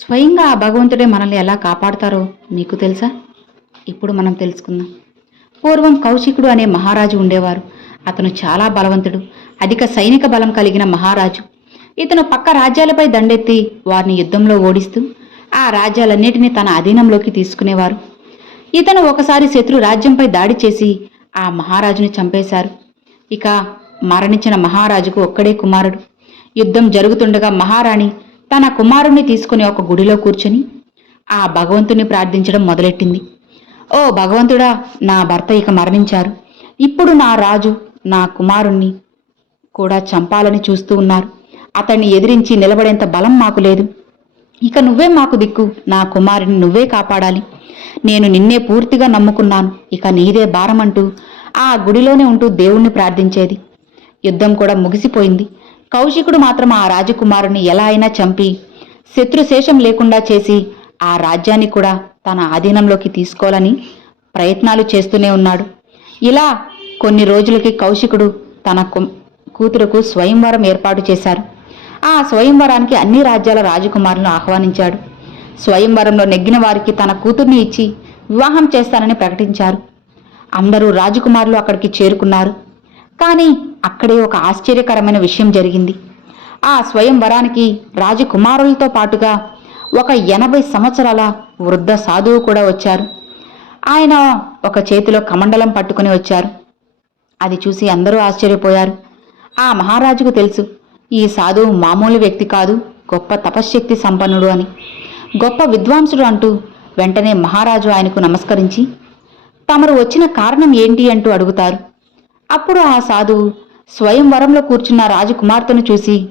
స్వయంగా ఆ భగవంతుడే మనల్ని ఎలా కాపాడతారో మీకు తెలుసా? ఇప్పుడు మనం తెలుసుకుందాం. పూర్వం కౌశికుడు అనే మహారాజు ఉండేవారు. అతను చాలా బలవంతుడు అధిక సైనిక బలం కలిగిన మహారాజు. ఇతను పక్క రాజ్యాలపై దండెత్తి వారిని యుద్ధంలో ఓడిస్తూ ఆ రాజ్యాలన్నిటినీ తన అధీనంలోకి తీసుకునేవారు. ఇతను ఒకసారి శత్రు రాజ్యంపై దాడి చేసి ఆ మహారాజుని చంపేశారు. ఇక మరణించిన మహారాజుకు ఒక్కడే కుమారుడు. యుద్ధం జరుగుతుండగా మహారాణి తన కుమారుణ్ణి తీసుకుని ఒక గుడిలో కూర్చుని ఆ భగవంతుని ప్రార్థించడం మొదలెట్టింది. ఓ భగవంతుడా నా భర్త ఇక మరణించారు. ఇప్పుడు నా రాజు నా కుమారుణ్ణి కూడా చంపాలని చూస్తూ ఉన్నారు. అతన్ని ఎదిరించి నిలబడేంత బలం మాకు లేదు. ఇక నువ్వే మాకు దిక్కు. నా కుమారుని నువ్వే కాపాడాలి. నేను నిన్నే పూర్తిగా నమ్ముకున్నాను. ఇక నీదే భారమంటూ ఆ గుడిలోనే ఉంటూ దేవుణ్ణి ప్రార్థించేది. యుద్ధం కూడా ముగిసిపోయింది. కౌశికుడు మాత్రం ఆ రాజకుమారుని ఎలా అయినా చంపి శత్రుశేషం లేకుండా చేసి ఆ రాజ్యాన్ని కూడా తన ఆధీనంలోకి తీసుకోవాలని ప్రయత్నాలు చేస్తూనే ఉన్నాడు. ఇలా కొన్ని రోజులకి కౌశికుడు తన కూతురుకు స్వయంవరం ఏర్పాటు చేశారు. ఆ స్వయంవరానికి అన్ని రాజ్యాల రాజకుమారులను ఆహ్వానించాడు. స్వయంవరంలో నెగ్గిన వారికి తన కూతుర్ని ఇచ్చి వివాహం చేస్తానని ప్రకటించారు. అందరూ రాజకుమారులు అక్కడికి చేరుకున్నారు. కానీ అక్కడే ఒక ఆశ్చర్యకరమైన విషయం జరిగింది. ఆ స్వయంవరానికి రాజకుమారులతో పాటుగా ఒక ఎనభై సంవత్సరాల వృద్ధ సాధువు కూడా వచ్చారు. ఆయన ఒక చేతిలో కమండలం పట్టుకుని వచ్చారు. అది చూసి అందరూ ఆశ్చర్యపోయారు. ఆ మహారాజుకు తెలుసు ఈ సాధువు మామూలు వ్యక్తి కాదు గొప్ప తపశ్శక్తి సంపన్నుడు అని. గొప్ప విద్వాంసుడు అంటూ వెంటనే మహారాజు ఆయనకు నమస్కరించి తమరు వచ్చిన కారణం ఏంటి? అంటూ అడుగుతారు. అప్పుడు ఆ సాధువు స్వయంవరంలో కూర్చున్న రాజకుమార్తెను చూసి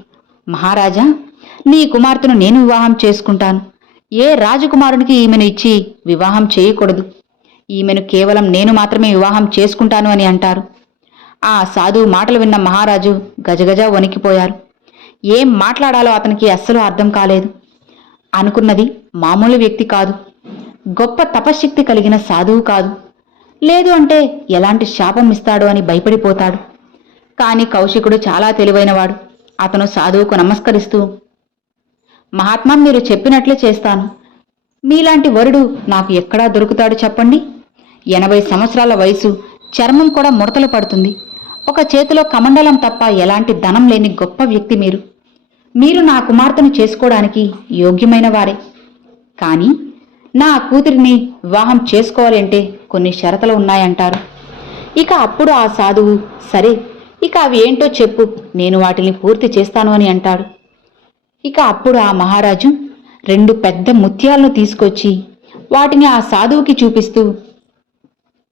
మహారాజా నీ కుమార్తెను నేను వివాహం చేసుకుంటాను. ఏ రాజకుమారునికి ఈమెను ఇచ్చి వివాహం చేయకూడదు? ఈమెను కేవలం నేను మాత్రమే వివాహం చేసుకుంటాను అని అంటారు. ఆ సాధువు మాటలు విన్న మహారాజు గజగజ వణికిపోయారు. ఏం మాట్లాడాలో అతనికి అస్సలు అర్థం కాలేదు. అనుకున్నది మామూలు వ్యక్తి కాదు. గొప్ప తపశ్శక్తి కలిగిన సాధువు కాదు. లేదు అంటే ఎలాంటి శాపం ఇస్తాడో అని భయపడిపోతాడు. కానీ కౌశికుడు చాలా తెలివైనవాడు. అతను సాధువుకు నమస్కరిస్తూ మహాత్మా మీరు చెప్పినట్లే చేస్తాను. మీలాంటి వరుడు నాకు ఎక్కడా దొరుకుతాడు చెప్పండి. ఎనభై సంవత్సరాల వయసు చర్మం కూడా ముడతలు పడుతుంది. ఒక చేతిలో కమండలం తప్ప ఎలాంటి ధనం లేని గొప్ప వ్యక్తి మీరు. మీరు నా కుమార్తెను చేసుకోవడానికి యోగ్యమైన వారే. కానీ నా కూతురిని వివాహం చేసుకోవాలంటే కొన్ని షరతులు ఉన్నాయంటారు. ఇక అప్పుడు ఆ సాధువు సరే ఇక అవి ఏంటో చెప్పు నేను వాటిని పూర్తి చేస్తాను అని అంటాడు. ఇక అప్పుడు ఆ మహారాజు రెండు పెద్ద ముత్యాలను తీసుకొచ్చి వాటిని ఆ సాధువుకి చూపిస్తూ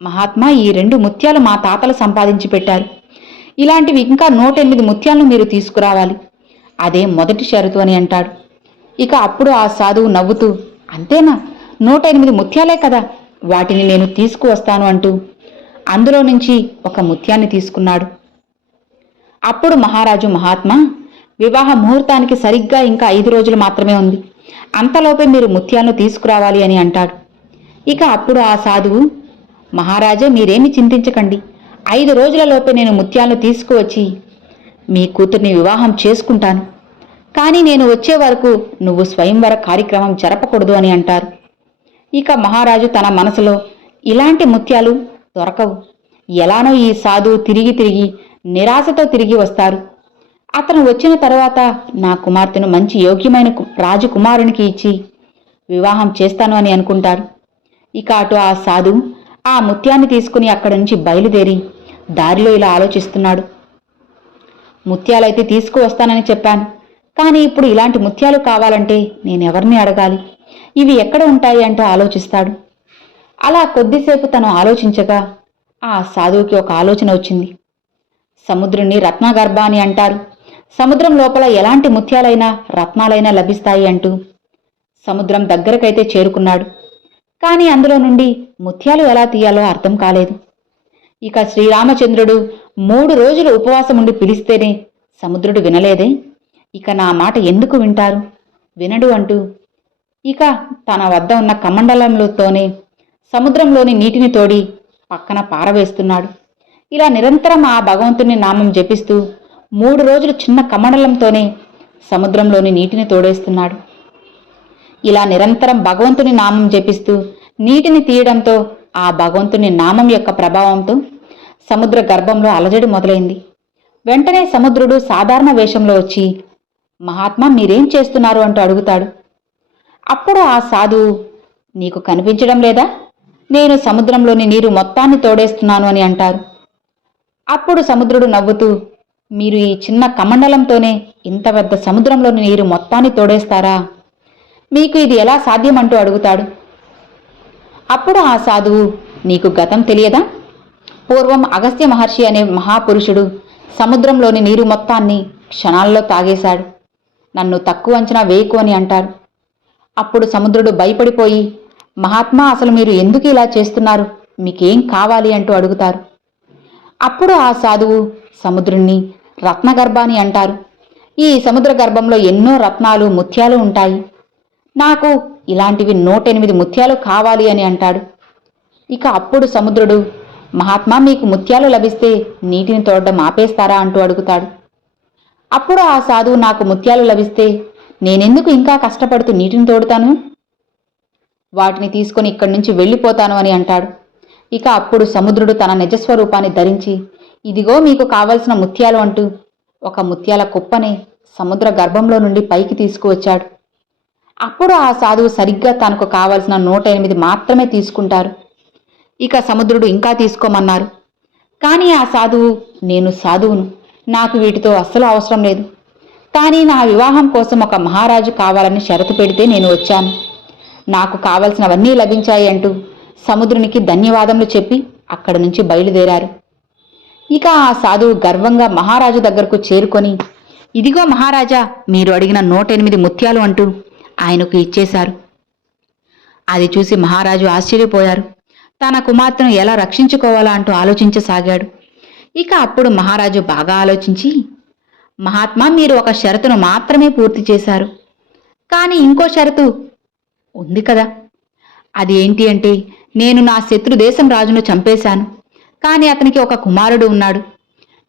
మహాత్మా ఈ రెండు ముత్యాలు మా తాతలు సంపాదించి పెట్టారు. ఇలాంటివి ఇంకా నూట ఎనిమిది ముత్యాలను మీరు తీసుకురావాలి. అదే మొదటి షరతు అని అంటాడు. ఇక అప్పుడు ఆ సాధువు నవ్వుతూ అంతేనా? నూట ఎనిమిది ముత్యాలే కదా. వాటిని నేను తీసుకువస్తాను అంటూ అందులో నుంచి ఒక ముత్యాన్ని తీసుకున్నాడు. అప్పుడు మహారాజు మహాత్మా వివాహ ముహూర్తానికి సరిగ్గా ఇంకా ఐదు రోజులు మాత్రమే ఉంది. అంతలోపే మీరు ముత్యాలను తీసుకురావాలి అని అంటాడు. ఇక అప్పుడు ఆ సాధువు మహారాజా మీరేమి చింతించకండి. ఐదు రోజులలోపే నేను ముత్యాలను తీసుకువచ్చి మీ కూతుర్ని వివాహం చేసుకుంటాను. కానీ నేను వచ్చే వరకు నువ్వు స్వయంవర కార్యక్రమం జరపకూడదు అని అంటారు. ఇక మహారాజు తన మనసులో ఇలాంటి ముత్యాలు దొరకవు. ఎలానో ఈ సాధువు తిరిగి తిరిగి నిరాశతో తిరిగి వస్తారు. అతను వచ్చిన తర్వాత నా కుమార్తెను మంచి యోగ్యమైన కు- రాజకుమారునికి ఇచ్చి వివాహం చేస్తాను అని అనుకుంటాడు ఇక అటు ఆ సాధు ఆ ముత్యాన్ని తీసుకుని అక్కడి నుంచి బయలుదేరి దారిలో ఇలా ఆలోచిస్తున్నాడు. ముత్యాలైతే తీసుకువస్తానని చెప్పాను. కానీ ఇప్పుడు ఇలాంటి ముత్యాలు కావాలంటే నేనెవరిని అడగాలి? ఇవి ఎక్కడ ఉంటాయి అంటూ ఆలోచిస్తాడు. అలా కొద్దిసేపు తను ఆలోచించగా ఆ సాధువుకి ఒక ఆలోచన వచ్చింది. సముద్రుణ్ణి రత్నగర్భ అని అంటారు. సముద్రం లోపల ఎలాంటి ముత్యాలైనా రత్నాలైనా లభిస్తాయి అంటూ సముద్రం దగ్గరకైతే చేరుకున్నాడు. కానీ అందులో నుండి ముత్యాలు ఎలా తీయాలో అర్థం కాలేదు. ఇక శ్రీరామచంద్రుడు మూడు రోజులు ఉపవాసం ఉండి పిలిస్తేనే సముద్రుడు వినలేదే. ఇక నా మాట ఎందుకు వింటారు? వినడు అంటూ ఇక తన వద్ద ఉన్న కమండలంలోతోనే సముద్రంలోని నీటిని తోడి పక్కన పారవేస్తున్నాడు. ఇలా నిరంతరం ఆ భగవంతుని నామం జపిస్తూ మూడు రోజులు చిన్న కమండలంతోనే సముద్రంలోని నీటిని తోడేస్తున్నాడు. ఇలా నిరంతరం భగవంతుని నామం జపిస్తూ నీటిని తీయడంతో ఆ భగవంతుని నామం యొక్క ప్రభావంతో సముద్ర గర్భంలో అలజడి మొదలైంది. వెంటనే సముద్రుడు సాధారణ వేషంలో వచ్చి మహాత్మా మీరేం చేస్తున్నారు? అంటూ అడుగుతాడు. అప్పుడు ఆ సాధువు నీకు కనిపించడం లేదా? నేను సముద్రంలోని నీరు మొత్తాన్ని తోడేస్తున్నాను అని అంటారు. అప్పుడు సముద్రుడు నవ్వుతూ మీరు ఈ చిన్న కమండలంతోనే ఇంత పెద్ద సముద్రంలోని నీరు మొత్తాన్ని తోడేస్తారా? మీకు ఇది ఎలా సాధ్యమంటూ అడుగుతాడు. అప్పుడు ఆ సాధువు నీకు గతం తెలియదా? పూర్వం అగస్త్య మహర్షి అనే మహాపురుషుడు సముద్రంలోని నీరు మొత్తాన్ని క్షణాల్లో తాగేశాడు. నన్ను తక్కువ అంచనా వేయకు అని అంటారు. అప్పుడు సముద్రుడు భయపడిపోయి మహాత్మా అసలు మీరు ఎందుకు ఇలా చేస్తున్నారు? మీకేం కావాలి అంటూ అడుగుతారు. అప్పుడు ఆ సాధువు సముద్రుణ్ణి రత్నగర్భాని అంటారు. ఈ సముద్ర గర్భంలో ఎన్నో రత్నాలు ముత్యాలు ఉంటాయి. నాకు ఇలాంటివి నూటెనిమిది ముత్యాలు కావాలి అని అంటాడు. ఇక అప్పుడు సముద్రుడు మహాత్మా మీకు ముత్యాలు లభిస్తే నీటిని తోడడం ఆపేస్తారా? అంటూ అడుగుతాడు. అప్పుడు ఆ సాధువు నాకు ముత్యాలు లభిస్తే నేనెందుకు ఇంకా కష్టపడుతూ నీటిని తోడుతాను? వాటిని తీసుకొని ఇక్కడి నుంచి వెళ్ళిపోతాను అని అంటాడు. ఇక అప్పుడు సముద్రుడు తన నిజస్వరూపాన్ని ధరించి ఇదిగో మీకు కావలసిన ముత్యాలు అంటూ ఒక ముత్యాల కుప్పని సముద్ర గర్భంలో నుండి పైకి తీసుకువచ్చాడు. అప్పుడు ఆ సాధువు సరిగ్గా తనకు కావలసిన నూట ఎనిమిది మాత్రమే తీసుకుంటారు. ఇక సముద్రుడు ఇంకా తీసుకోమన్నారు. కానీ ఆ సాధువు నేను సాధువును. నాకు వీటితో అస్సలు అవసరం లేదు. కానీ నా వివాహం కోసం ఒక మహారాజు కావాలని షరతు పెడితే నేను వచ్చాను. నాకు కావలసినవన్నీ లభించాయి అంటూ సముద్రునికి ధన్యవాదములు చెప్పి అక్కడి నుంచి బయలుదేరారు. ఇక ఆ సాధువు గర్వంగా మహారాజు దగ్గరకు చేరుకొని ఇదిగో మహారాజా మీరు అడిగిన నూట ఎనిమిది ముత్యాలు అంటూ ఆయనకు ఇచ్చేశారు. అది చూసి మహారాజు ఆశ్చర్యపోయారు. తన కుమార్తెను ఎలా రక్షించుకోవాలా అంటూ ఆలోచించసాగాడు. ఇక అప్పుడు మహారాజు బాగా ఆలోచించి మహాత్మా మీరు ఒక షరతును మాత్రమే పూర్తి చేశారు. కానీ ఇంకో షరతు ఉంది కదా. అది ఏంటి అంటే నేను నా శత్రు దేశం రాజును చంపేశాను. కానీ అతనికి ఒక కుమారుడు ఉన్నాడు.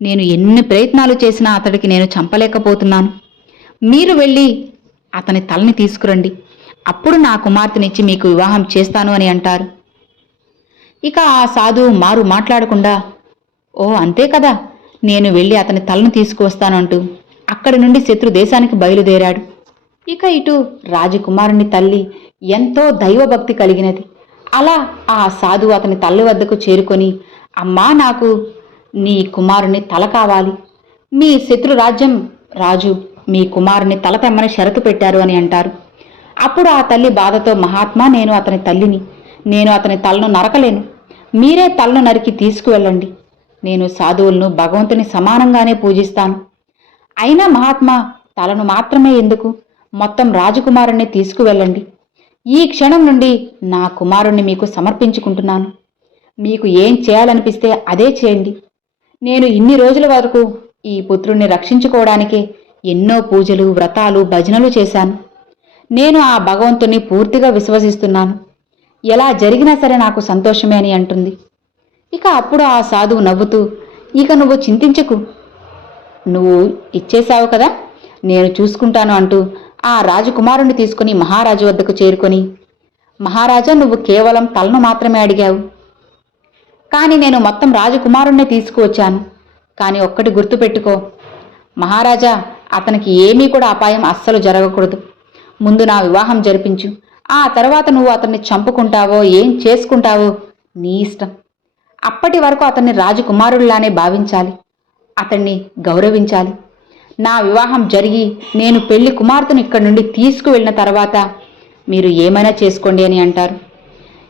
నేను ఎన్ని ప్రయత్నాలు చేసినా అతడికి నేను చంపలేకపోతున్నాను. మీరు వెళ్ళి అతని తలని తీసుకురండి. అప్పుడు నా కుమార్తెనిచ్చి మీకు వివాహం చేస్తాను అని అంటారు. ఇక ఆ సాధువు మారు మాట్లాడకుండా ఓ అంతే కదా. నేను వెళ్ళి అతని తలను తీసుకువస్తానంటూ అక్కడి నుండి శత్రు దేశానికి బయలుదేరాడు. ఇక ఇటు రాజకుమారుని తల్లి ఎంతో దైవభక్తి కలిగినది. అలా ఆ సాధువు అతని తల్లి వద్దకు చేరుకొని అమ్మా నాకు నీ కుమారుని తల కావాలి. మీ శత్రు రాజ్యం రాజు మీ కుమారుని తల తెమ్మని షరతు పెట్టారు అని అంటారు. అప్పుడు ఆ తల్లి బాధతో మహాత్మా నేను అతని తల్లిని నేను అతని తలను నరకలేను. మీరే తలను నరికి తీసుకువెళ్ళండి. నేను సాధువులను భగవంతుని సమానంగానే పూజిస్తాను. అయినా మహాత్మా తలను మాత్రమే ఎందుకు? మొత్తం రాజకుమారుణ్ణి తీసుకువెళ్ళండి. ఈ క్షణం నుండి నా కుమారుణ్ణి మీకు సమర్పించుకుంటున్నాను. మీకు ఏం చేయాలనిపిస్తే అదే చేయండి. నేను ఇన్ని రోజుల వరకు ఈ పుత్రుణ్ణి రక్షించుకోవడానికే ఎన్నో పూజలు వ్రతాలు భజనలు చేశాను. నేను ఆ భగవంతుని పూర్తిగా విశ్వసిస్తున్నాను. ఎలా జరిగినా సరే నాకు సంతోషమే అని అంటుంది. ఇక అప్పుడు ఆ సాధువు నవ్వుతూ ఇక నువ్వు చింతించకు. నువ్వు ఇచ్చేశావు కదా? నేను చూసుకుంటాను అంటూ ఆ రాజకుమారుణ్ణి తీసుకుని మహారాజు వద్దకు చేరుకొని మహారాజా నువ్వు కేవలం తలను మాత్రమే అడిగావు. కానీ నేను మొత్తం రాజకుమారుణ్ణి తీసుకువచ్చాను. కానీ ఒక్కటి గుర్తుపెట్టుకో మహారాజా అతనికి ఏమీ కూడా అపాయం అస్సలు జరగకూడదు. ముందు నా వివాహం జరిపించు. ఆ తర్వాత నువ్వు అతన్ని చంపుకుంటావో ఏం చేసుకుంటావో నీ ఇష్టం. అప్పటి వరకు అతన్ని రాజకుమారుడిలానే భావించాలి. అతన్ని గౌరవించాలి. నా వివాహం జరిగి నేను పెళ్ళి కుమార్తెను ఇక్కడి నుండి తీసుకువెళ్ళిన తర్వాత మీరు ఏమైనా చేసుకోండి అని అంటారు.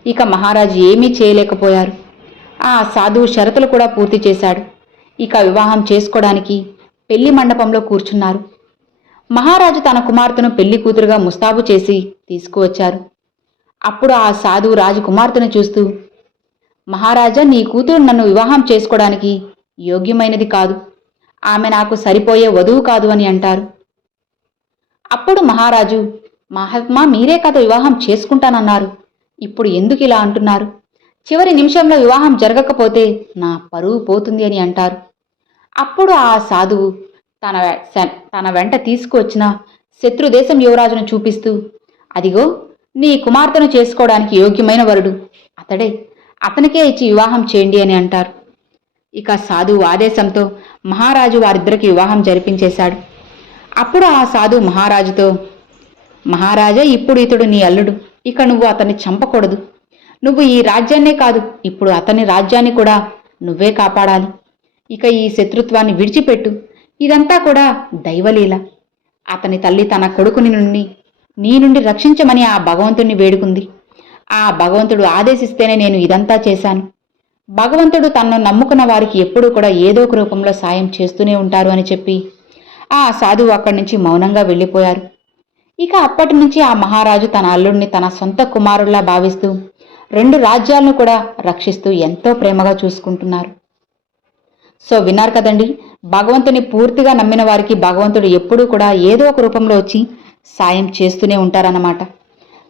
ఇక మహారాజు ఏమీ చేయలేకపోయారు. ఆ సాధువు షరతులు కూడా పూర్తి చేశాడు. ఇక వివాహం చేసుకోవడానికి పెళ్ళి మండపంలో కూర్చున్నారు. మహారాజు తన కుమార్తెను పెళ్ళి కూతురుగా ముస్తాబు చేసి తీసుకువచ్చారు. అప్పుడు ఆ సాధువు రాజకుమార్తెను చూస్తూ మహారాజా నీ కూతురు నన్ను వివాహం చేసుకోవడానికి యోగ్యమైనది కాదు. ఆమె నాకు సరిపోయే వధువు కాదు అని అంటారు. అప్పుడు మహారాజు మహాత్మా మీరే కదా వివాహం చేసుకుంటానన్నారు. ఇప్పుడు ఎందుకు ఇలా అంటున్నారు? చివరి నిమిషంలో వివాహం జరగకపోతే నా పరువు పోతుంది అని అంటారు. అప్పుడు ఆ సాధువు తన తన వెంట తీసుకువచ్చిన శత్రుదేశం యువరాజును చూపిస్తూ అదిగో నీ కుమార్తెను చేసుకోవడానికి యోగ్యమైన వరుడు. అతడే అతనికే ఇచ్చి వివాహం చేయండి అని అంటారు. ఇక సాధువు ఆదేశంతో మహారాజు వారిద్దరికి వివాహం జరిపించేశాడు. అప్పుడు ఆ సాధు మహారాజుతో మహారాజా ఇప్పుడు ఇతడు నీ అల్లుడు. ఇక నువ్వు అతన్ని చంపకూడదు. నువ్వు ఈ రాజ్యాన్నే కాదు ఇప్పుడు అతని రాజ్యాన్ని కూడా నువ్వే కాపాడాలి. ఇక ఈ శత్రుత్వాన్ని విడిచిపెట్టు. ఇదంతా కూడా దైవలీల. అతని తల్లి తన కొడుకుని నుండి నీ నుండి రక్షించమని ఆ భగవంతుణ్ణి వేడుకుంది. ఆ భగవంతుడు ఆదేశిస్తేనే నేను ఇదంతా చేశాను. భగవంతుడు తన్ను నమ్ముకున్న వారికి ఎప్పుడూ కూడా ఏదో ఒక రూపంలో సాయం చేస్తూనే ఉంటారు అని చెప్పి ఆ సాధువు అక్కడి నుంచి మౌనంగా వెళ్ళిపోయారు. ఇక అప్పటి నుంచి ఆ మహారాజు తన అల్లుడిని తన సొంత కుమారుల్లా భావిస్తూ రెండు రాజ్యాలను కూడా రక్షిస్తూ ఎంతో ప్రేమగా చూసుకుంటున్నారు. సో విన్నారు కదండి భగవంతుని పూర్తిగా నమ్మిన వారికి భగవంతుడు ఎప్పుడూ కూడా ఏదో ఒక రూపంలో వచ్చి సాయం చేస్తూనే ఉంటారన్నమాట.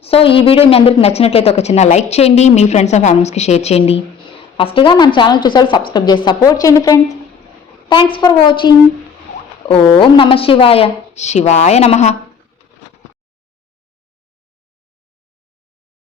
సో ఈ వీడియో మీ అందరికి నచ్చినట్లయితే ఒక చిన్న లైక్ చేయండి మీ ఫ్రెండ్స్ అండ్ ఫ్యామిలీస్కి షేర్ చేయండి. ఫస్ట్గా మన ఛానల్ చూసారు సబ్స్క్రైబ్ చేసి సపోర్ట్ చేయండి ఫ్రెండ్స్ థ్యాంక్స్ ఫర్ వాచింగ్ ఓం నమ శివాయ. శివాయ నమ.